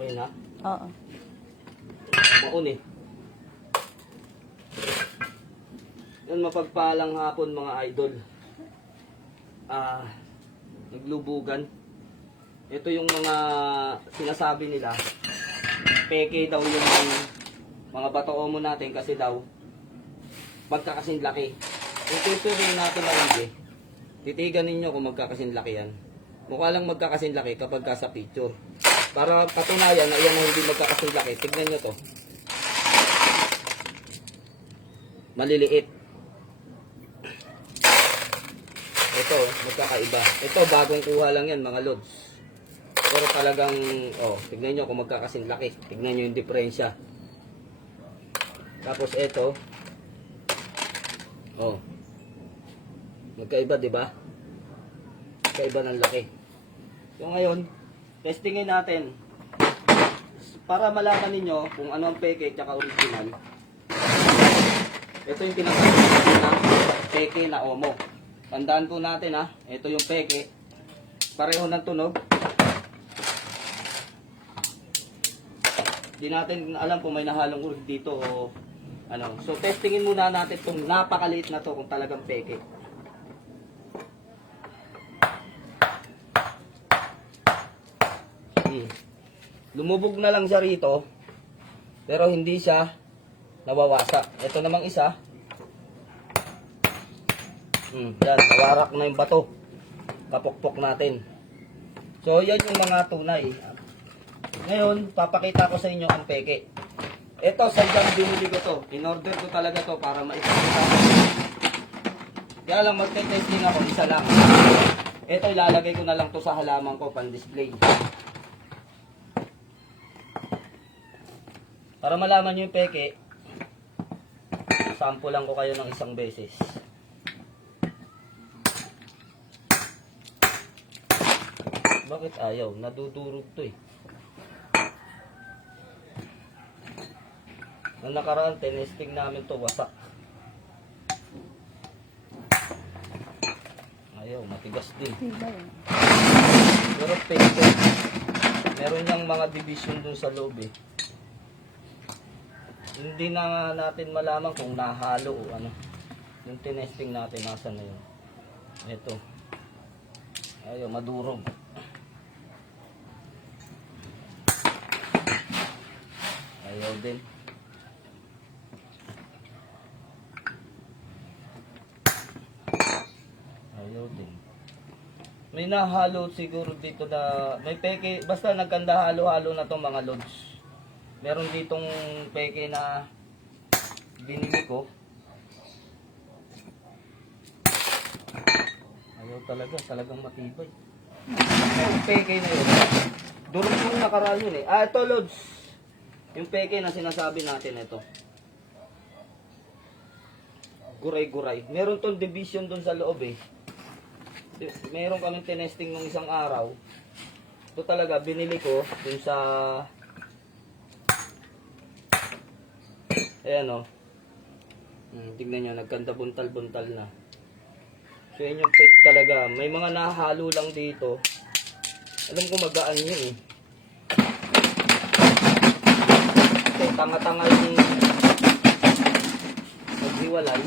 Okay na? Oo. Maun eh. Yan, mapagpalang hapon mga idol. Naglubugan. Ito yung mga sinasabi nila. Peke daw yung mga bato-omo natin kasi daw magkakasing laki. Kung tuturin natin maigi, titigan ninyo kung magkakasing laki yan. Mukha lang magkakasing laki kapag ka sa picture. Para patunayan na yan na hindi magkakasing laki, tignan nyo to. Maliliit. Ito, magkakaiba. Ito, bagong kuha lang yan mga lods. Pero talagang, tignan nyo kung magkakasing laki. Tignan nyo yung diferensya. Tapos ito, magkaiba, di ba? Magkaiba ng laki. So ngayon, testingin natin. Para malaman ninyo kung ano ang peke at original. Ito yung tinatawag na peke na omo. Tandaan po natin ito yung peke. Pareho ng tunog. Di natin alam kung may nahalong urig dito o ano. So testingin muna natin itong napakaliit na to kung talagang peke. Lumubog na lang siya rito, pero hindi siya nawawasa. Ito namang isa. Yan, nawarak na yung bato. Kapokpok natin. So, yan yung mga tunay. Ngayon, papakita ko sa inyo ang peke. Ito, sadyang binili ko to. In-order ko talaga to para maipakita ko. Kaya lang magte-testing ako, isa lang. Ito, ilalagay ko na lang to sa halaman ko, pan-display. Para malaman nyo yung peke, sample lang ko kayo ng isang beses. Bakit ayaw? Nadudurog to eh. Nung nakaraan, tinesting namin to, wasak. Ayaw, matigas din. Pero peke, meron niyang mga division dun sa loob eh. Hindi na natin malaman kung nahalo o ano. Yung tinesting natin, nasa na yun. Ito. Ayaw, madurog. Ayaw din. Ayaw din. May nahalo siguro dito na, may peke, basta nagkanda halo-halo na tong mga lods. Meron ditong peke na binili ko. Ayaw talaga, talagang matibay. Yung peke na yun, durog yung nakaraan yun eh. Ito lods. Yung peke na sinasabi natin, ito. Guray-guray. Meron tong division dun sa loob eh. Meron kaming tinesting nung isang araw. Ito talaga, binili ko dun sa... Ayan o. Tignan nyo, nagkanda buntal-buntal na. So yun yung fake talaga. May mga nahalo lang dito. Alam ko magaan yun eh. So tanga-tanga yung naghiwalay.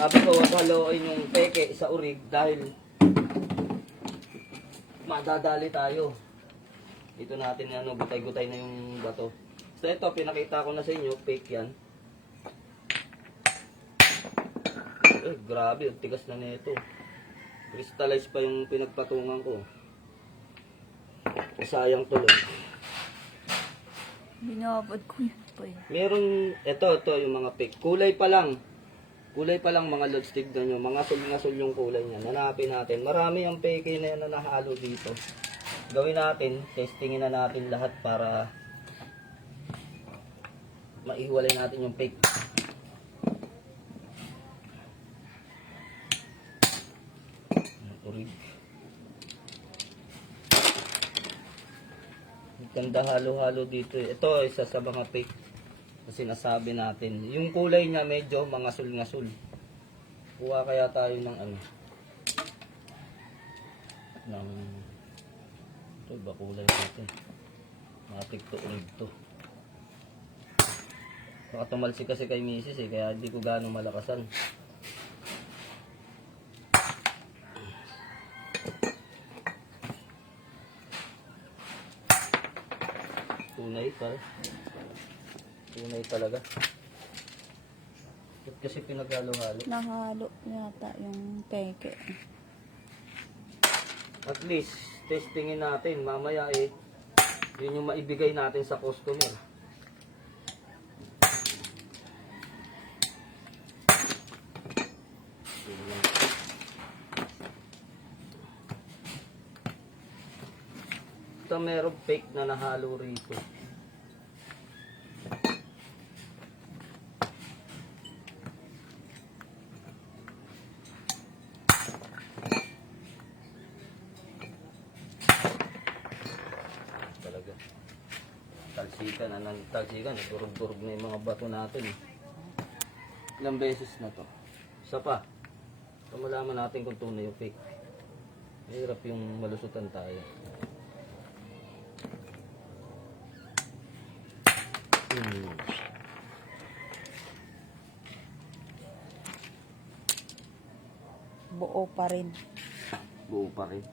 Sabi ko, wag haluin yung peke sa urig dahil madadali tayo. Dito natin gutay-gutay na yung bato. So ito, pinakita ko na sa inyo, fake yan. Grabe, tigas na nito. Crystallize pa yung pinagpatungan ko. Sayang tuloy. Binabad ko yun pa eh. Meron, ito yung mga fake. Kulay pa lang. Kulay pa lang mga lods, tignan nyo. Mga sul yung kulay niya. Hanapin natin. Marami ang peke na yan na nahalo dito. Gawin natin, testingin na natin lahat para maihiwalay natin yung fake. Urig. Ganda halo-halo dito. Ito isa sa mga fake na sinasabi natin. Yung kulay niya medyo mga sul-ngasul. Kuha kaya tayo ng ano. ng ito, iba kulay natin. Matik to urig to. Baka tumalsik kasi kay misis eh, kaya hindi ko gaano malakasan. Tunay pa. Tunay talaga. Ba't kasi pinaghalo-halo? Nahalo yata yung peke. At least, testingin natin. Mamaya eh, yun yung maibigay natin sa customer. Ito merong fake na nahalo rito. Talaga. Talsikan, talsikan. Durog-durog na yung mga bato natin. Ilang beses na to. Isa pa. So malaman natin kung tunay yung fake. Mahirap yung malusutan tayo. Buo pa rin. Buo pa rin.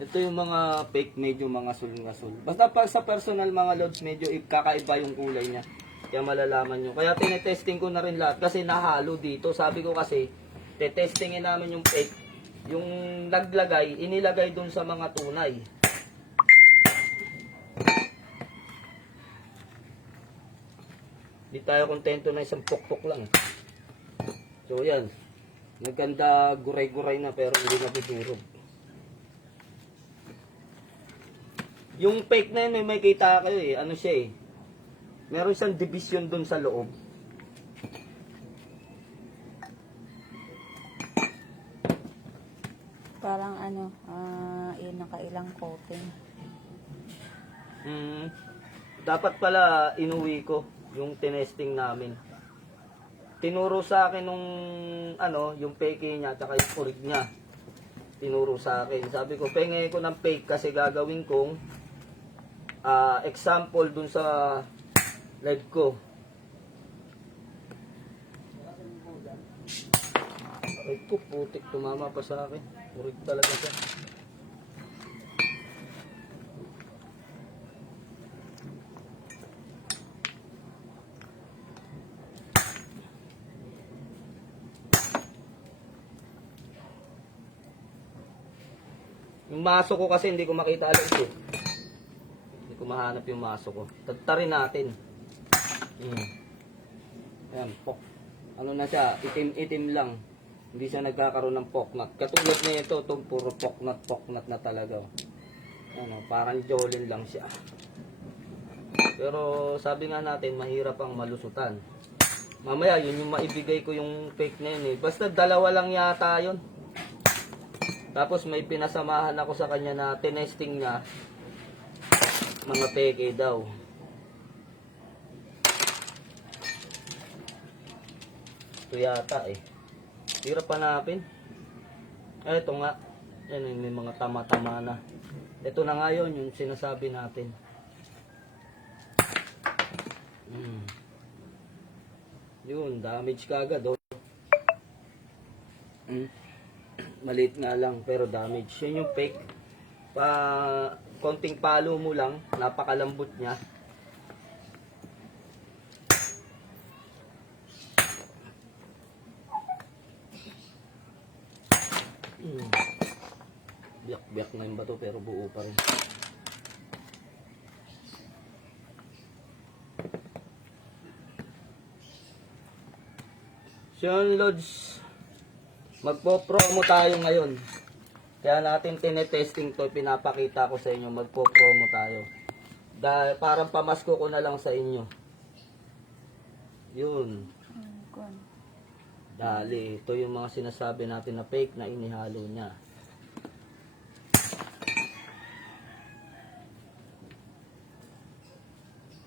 Ito yung mga fake, medyo mga sul-ngasul. Basta pag sa personal mga lods, medyo kakaiba yung kulay niya. Kaya malalaman nyo. Kaya tinetesting ko na rin lahat kasi nahalo dito. Sabi ko kasi, tetestingin namin yung fake. Yung naglagay, inilagay dun sa mga tunay. Di tayo kontento na isang pokpok lang. So yan. Naganda guray-guray na pero hindi na bidurog. Yung fake na yun, may kita kayo eh. Ano siya eh. Meron siyang division dun sa loob. Parang ano, nakailang coating. Dapat pala inuwi ko yung tinesting namin. Tinuro sa akin nung ano, yung fake niya at yung urig niya. Tinuro sa akin. Sabi ko, penge ko ng fake kasi gagawin kong example dun sa live ko. Ay ko, putik, tumama pa sa akin. Urig talaga siya. Yung maso ko kasi hindi ko makita alam ko. Hindi ko mahanap yung maso ko. Tagtarin natin. Ayan, pok. Ano na siya, itim-itim lang. Hindi siya nagkakaroon ng poknat. Katulad na ito, itong puro poknat na talaga. Ano, parang jolin lang siya. Pero sabi nga natin, mahirap ang malusutan. Mamaya, yun yung maibigay ko yung fake na yun eh. Basta dalawa lang yata yun. Tapos may pinasamahan ako sa kanya na tinesting niya mga peke daw. Ito yata eh. Hirap hanapin. Ito nga. Yan, may mga tama-tama na. Ito na nga yun, yung sinasabi natin. Yun, damage kagad. Oh. Maliit nga lang pero damage. Yun yung fake. Konting palo mo lang, napakalambot niya. Biyak-biyak na yung bato pero buo pa rin. So yun, Lods. Magpo-promo tayo ngayon. Kaya natin tinetesting to, pinapakita ko sa inyo, magpo-promo tayo. Dahil parang pamasko ko na lang sa inyo. Yun. Dali, ito yung mga sinasabi natin na fake na inihalo niya.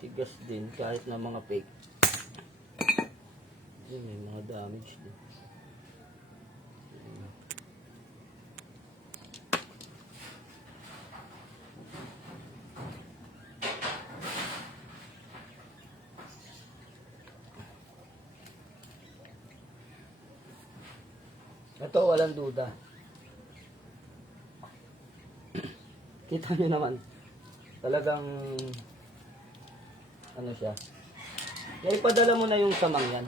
Tigas din kahit na mga fake. Yun, may mga damage din. Ito, walang duda. Kita nyo naman. Talagang, ano siya. Kaya ipadala mo na yung samang yan.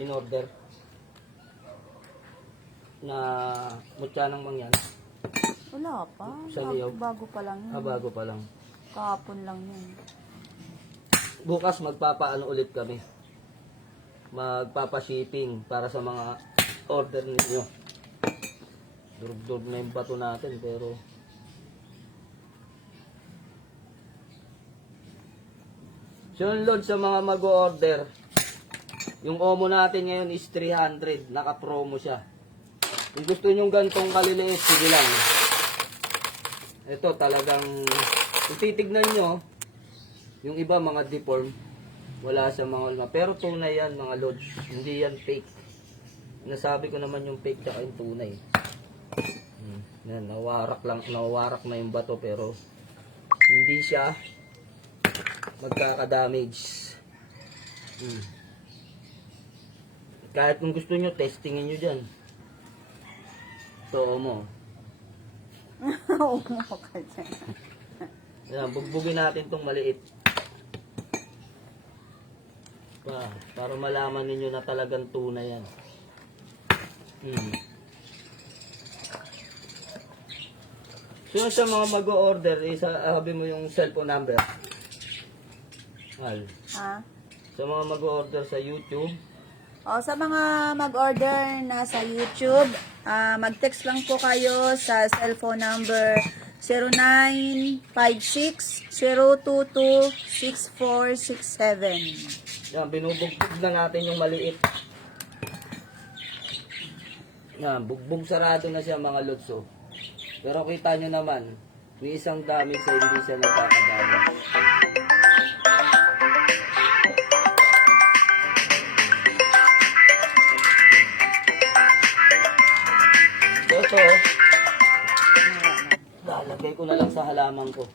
In order. Na mutya ng mangyan. Wala pa. Sa liyaw. Bago pa lang yun. Bago pa lang. Kahapon lang yun. Bukas magpapaano ulit kami. Magpapa-shipping para sa mga order ninyo. Durug-durug na yung bato natin pero sunod sa mga mag-order, yung omo natin ngayon is 300. Naka-promo siya. Kung gusto nyo gantong kaliliit, sige lang. Ito talagang, kung titignan nyo, yung iba mga deform, wala sa mga ulma. Pero tunay yan mga lods, hindi yan fake. Nasabi ko naman yung fake tsaka yung tunay. Yan, nawarak na yung bato pero hindi siya magkaka-damage. Kahit kung gusto nyo, testingin nyo dyan. Ito mo. Oo, ka dyan. Yan, bugbugin natin tong maliit. Para malaman ninyo na talagang tunay yan. So sa mga mag-o-order, sabi mo yung cellphone number. Mal. Ha? Sa mga mag-o-order sa YouTube, O, sa mga mag-order na sa YouTube, mag-text lang po kayo sa cellphone number 0956-022-6467. yan, binubugbog na natin yung maliit. Yan, bugbog sarado na siya mga lotso. Pero kita nyo naman, may isang damage sa hindi siya nagkakadamage. So, ito, lalagay ko na lang sa halaman ko.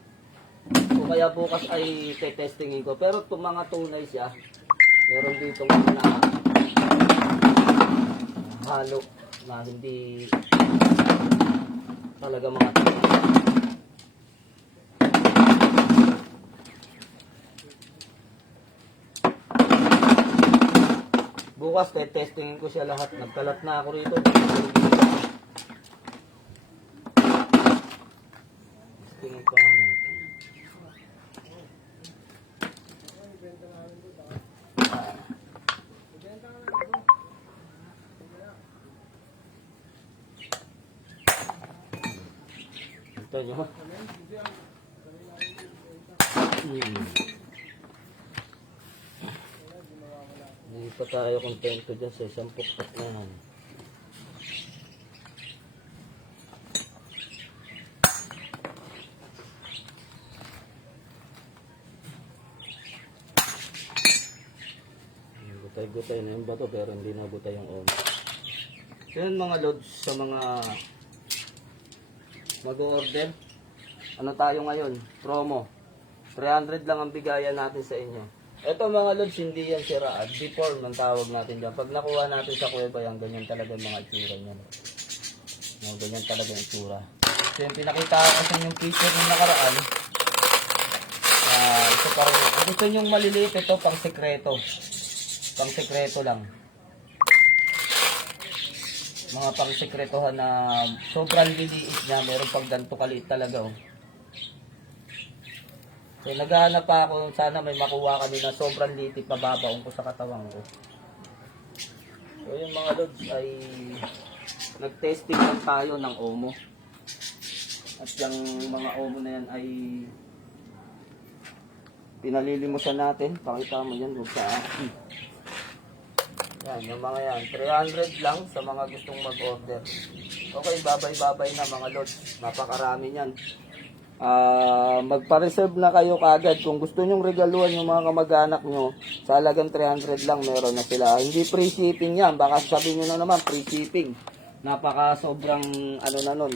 O kaya bukas ay testingin ko. Pero itong mga tunay siya, meron dito na halo na hindi talaga mga tunay. Bukas testingin ko siya lahat. Nagkalat na ako rito. Tingin pa nga natin. Ito nyo. Hindi pa tayo kontento dyan sa isang pukpok na yan. Gutay-gutay na yung bato pero hindi na gutay yung omo. So yun mga lods sa mga mag-order. Ano tayo ngayon? Promo. 300 lang ang bigayan natin sa inyo. Ito mga lods, hindi yan siraan. Deform ang tawag natin dyan. Pag nakuha natin sa kuweba yan, ganyan talaga yung mga itsura niyan. Ganyan talaga yung itsura. So yung pinakita ko kasi yung picture ng nakaraan. Ito pa rin. Kung gusto nyong maliliit, ito pang sekreto. Pang sekreto lang. Mga pang sekretohan na sobrang liliit na. Meron pang ganito kaliit talaga. Oh. So naghahanap pa ako. Sana may makuha kami na sobrang liit pababaon ko sa katawan ko. So yung mga lods ay nag-testing lang tayo ng omo. At yung mga omo na yan ay pinalilimusan natin. Pakita mo yan. Huwag sa akin. Yan, yung mga yan. 300 lang sa mga gustong mag-order. Okay, babay-babay na mga lods. Napakarami yan. Magpa-reserve na kayo kagad. Kung gusto nyong regaluhan yung mga kamag-anak nyo, sa halagang 300 lang meron na sila. Hindi free shipping yan. Baka sabihin nyo na naman, free shipping. Napaka sobrang ano na nun.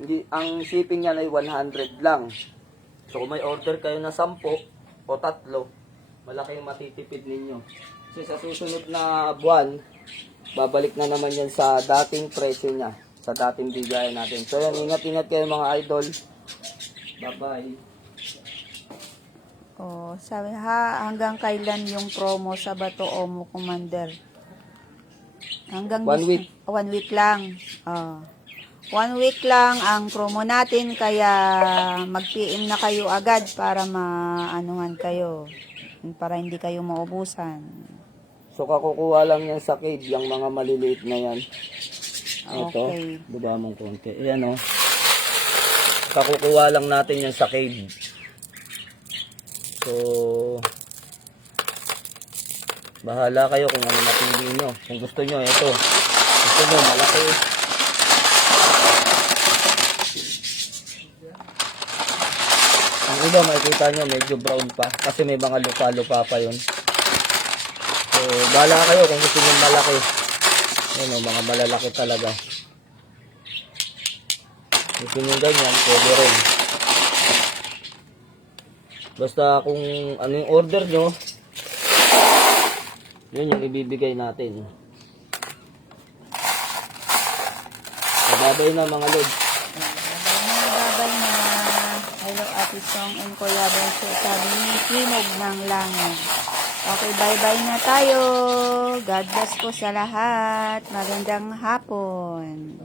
Hindi, ang shipping yan ay 100 lang. So kung may order kayo na 10 o 3, malaki yung matitipid ninyo. Kasi sa susunod na buwan, babalik na naman yan sa dating presyo niya, sa dating bigayan natin. So yan, ingat-ingat kayo mga idol. Bye-bye. Oh, sabi hanggang kailan yung promo sa Bato Omo Commander? Hanggang 1 week. 1 week lang. Oh. 1 week lang ang promo natin, kaya mag-PM na kayo agad para maanuhan kayo. Para hindi kayo maubusan. So kakukuha lang yan sa cave, yung mga maliliit na yan. Ito, Okay. baba mong konti. Ayan o. Kakukuha lang natin yan sa cave. So, bahala kayo kung ano napili nyo. Kung gusto nyo, ito. Gusto nyo, malaki. Ang iba, makikita nyo, medyo brown pa. Kasi may mga lupa-lupa pa yun. So, bahala kayo kung gusto nyo malaki. Yan o, mga malalaki talaga. Gusto nyo ganyan, pwede rin. Basta kung ano yung order nyo, yun yung ibibigay natin. Babay na mga lods. Babay na. Hello, Ate Song and Kuya Benso. Sabi ni Hinog ng Langit. Okay, bye-bye na tayo. God bless po sa lahat. Magandang hapon.